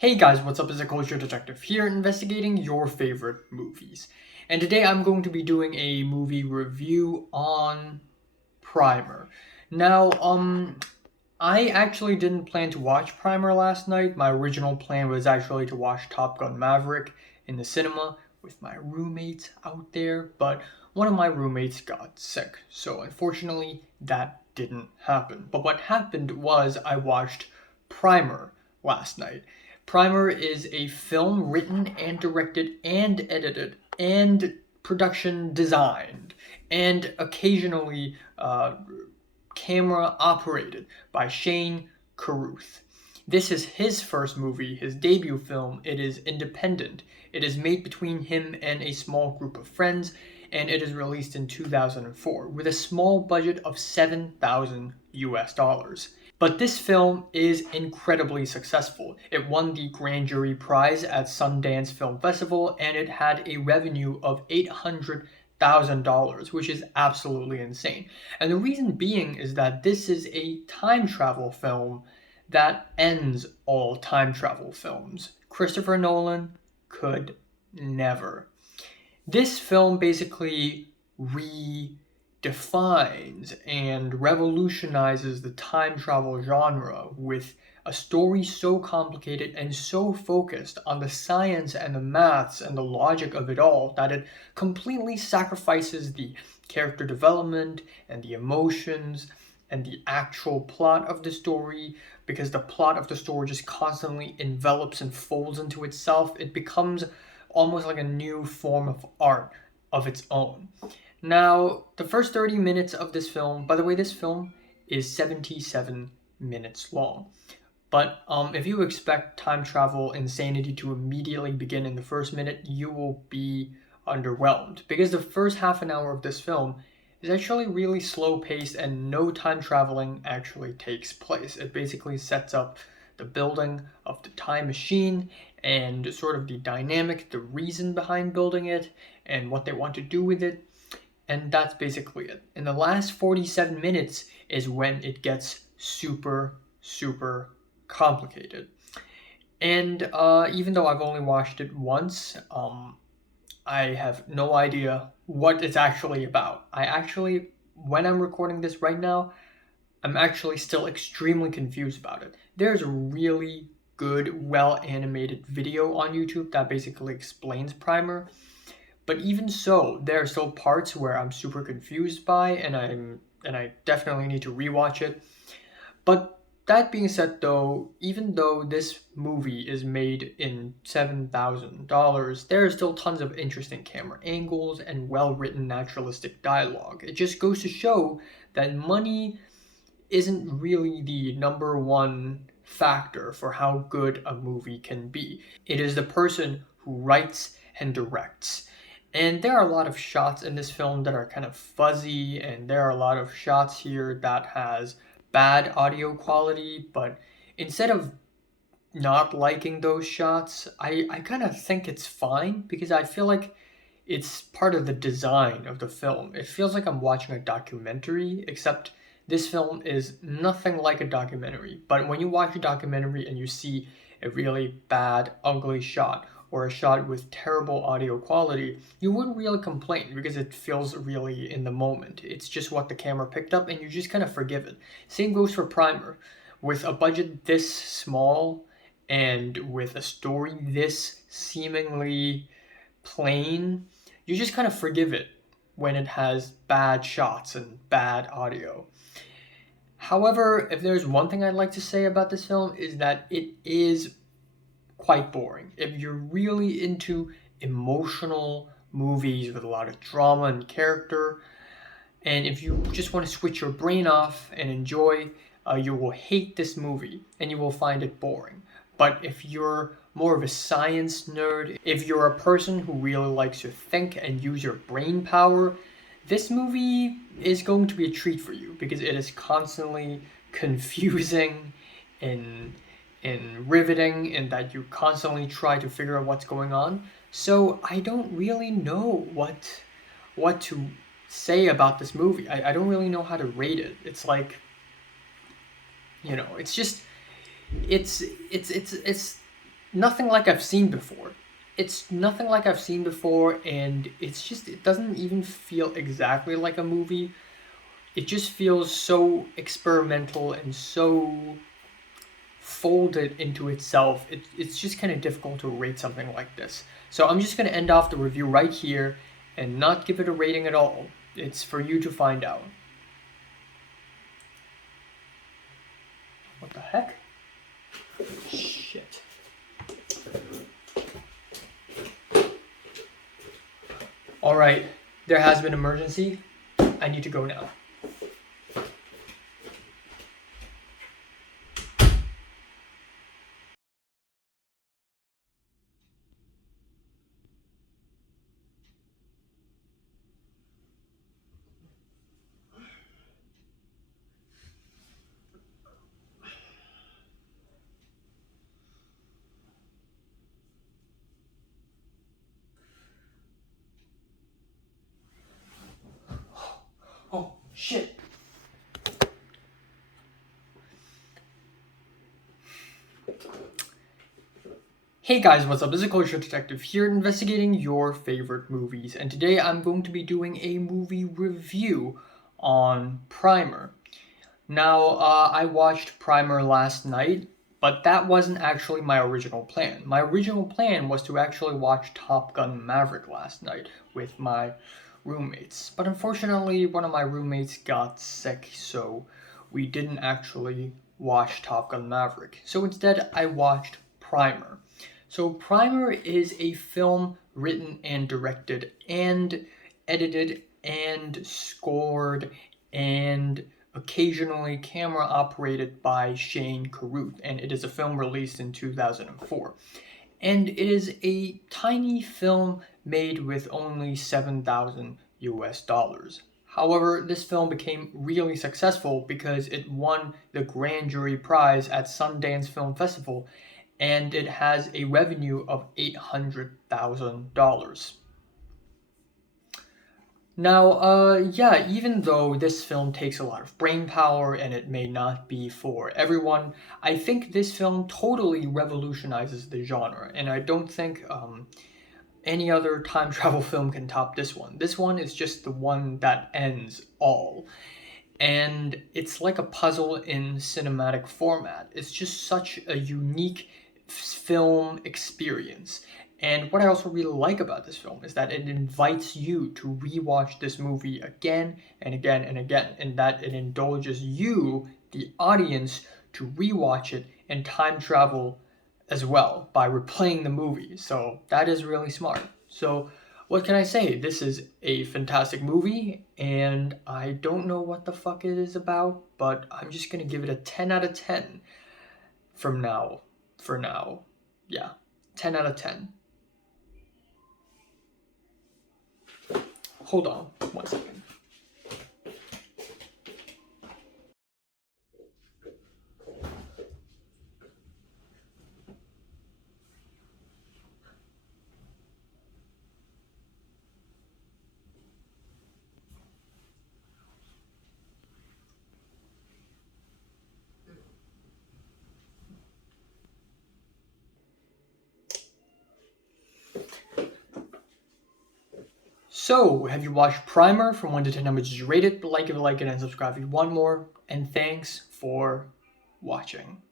Hey guys, what's up? It's a Culture Detective here, investigating your favorite movies. And today I'm going to be doing a movie review on Primer. Now, I actually didn't plan to watch Primer last night. My original plan was actually to watch Top Gun Maverick in the cinema with my roommates out there, but one of my roommates got sick, so unfortunately that didn't happen. But what happened was I watched Primer last night. Primer is a film written and directed and edited and production designed and occasionally camera operated by Shane Carruth. This is his first movie, his debut film. It is independent. It is made between him and a small group of friends, and it is released in 2004 with a small budget of 7,000 US dollars. But this film is incredibly successful. It won the Grand Jury Prize at Sundance Film Festival, and it had a revenue of $800,000, which is absolutely insane. And the reason being is that this is a time travel film that ends all time travel films. Christopher Nolan could never. This film basically redefines and revolutionizes the time travel genre with a story so complicated and so focused on the science and the maths and the logic of it all that it completely sacrifices the character development and the emotions and the actual plot of the story, because the plot of the story just constantly envelops and folds into itself. It becomes almost like a new form of art of its own. Now, the first 30 minutes of this film, by the way, this film is 77 minutes long. But if you expect time travel insanity to immediately begin in the first minute, you will be underwhelmed, because the first half an hour of this film is actually really slow paced and no time traveling actually takes place. It basically sets up the building of the time machine and sort of the dynamic, the reason behind building it, and what they want to do with it. And that's basically it. In the last 47 minutes is when it gets super, super complicated. And even though I've only watched it once, I have no idea what it's actually about. When I'm recording this right now, I'm actually still extremely confused about it. There's a really good, well animated video on YouTube that basically explains Primer. But even so, there are still parts where I'm super confused by, and I definitely need to rewatch it. But that being said, though, even though this movie is made in $7,000, there are still tons of interesting camera angles and well-written naturalistic dialogue. It just goes to show that money isn't really the number one factor for how good a movie can be. It is the person who writes and directs. And there are a lot of shots in this film that are kind of fuzzy, and there are a lot of shots here that has bad audio quality, but instead of not liking those shots, I kind of think it's fine, because I feel like it's part of the design of the film. It feels like I'm watching a documentary, except this film is nothing like a documentary. But when you watch a documentary and you see a really bad, ugly shot, or a shot with terrible audio quality, you wouldn't really complain because it feels really in the moment. It's just what the camera picked up and you just kind of forgive it. Same goes for Primer. With a budget this small and with a story this seemingly plain, you just kind of forgive it when it has bad shots and bad audio. However, if there's one thing I'd like to say about this film is that it is quite boring. If you're really into emotional movies with a lot of drama and character, and if you just want to switch your brain off and enjoy, you will hate this movie and you will find it boring. But if you're more of a science nerd, if you're a person who really likes to think and use your brain power, this movie is going to be a treat for you, because it is constantly confusing and riveting in that you constantly try to figure out what's going on. So I don't really know what to say about this movie. I don't really know how to rate it. It's like, it's just it's nothing like I've seen before. It's nothing like I've seen before, and it doesn't even feel exactly like a movie. It just feels so experimental and so folded into itself. It's just kind of difficult to rate something like this. So I'm just going to end off the review right here and not give it a rating at all. It's for you to find out. What the heck? Shit. Alright, there has been emergency. I need to go now. Oh, shit. Hey guys, what's up? This is Culture Detective here, investigating your favorite movies, and today I'm going to be doing a movie review on Primer. Now, I watched Primer last night, but that wasn't actually my original plan. My original plan was to actually watch Top Gun Maverick last night with my roommates, but unfortunately one of my roommates got sick, so we didn't actually watch Top Gun Maverick. So instead I watched Primer. So Primer is a film written and directed and edited and scored and occasionally camera operated by Shane Carruth, and it is a film released in 2004. And it is a tiny film made with only 7,000 US dollars. However, this film became really successful because it won the Grand Jury Prize at Sundance Film Festival, and it has a revenue of $800,000. Now, yeah, even though this film takes a lot of brain power and it may not be for everyone, I think this film totally revolutionizes the genre, and I don't think any other time travel film can top this one. This one is just the one that ends all. And it's like a puzzle in cinematic format. It's just such a unique film experience. And what I also really like about this film is that it invites you to rewatch this movie again and again and again, and that it indulges you, the audience, to rewatch it and time travel as well by replaying the movie. So that is really smart. So what can I say? This is a fantastic movie, and I don't know what the fuck it is about, but I'm just gonna give it a 10 out of 10 from now. For now. Yeah, 10 out of 10. Hold on 1 second. So, have you watched Primer? From 1 to 10, how much did you rate it? Give it a like and subscribe if you want more. And thanks for watching.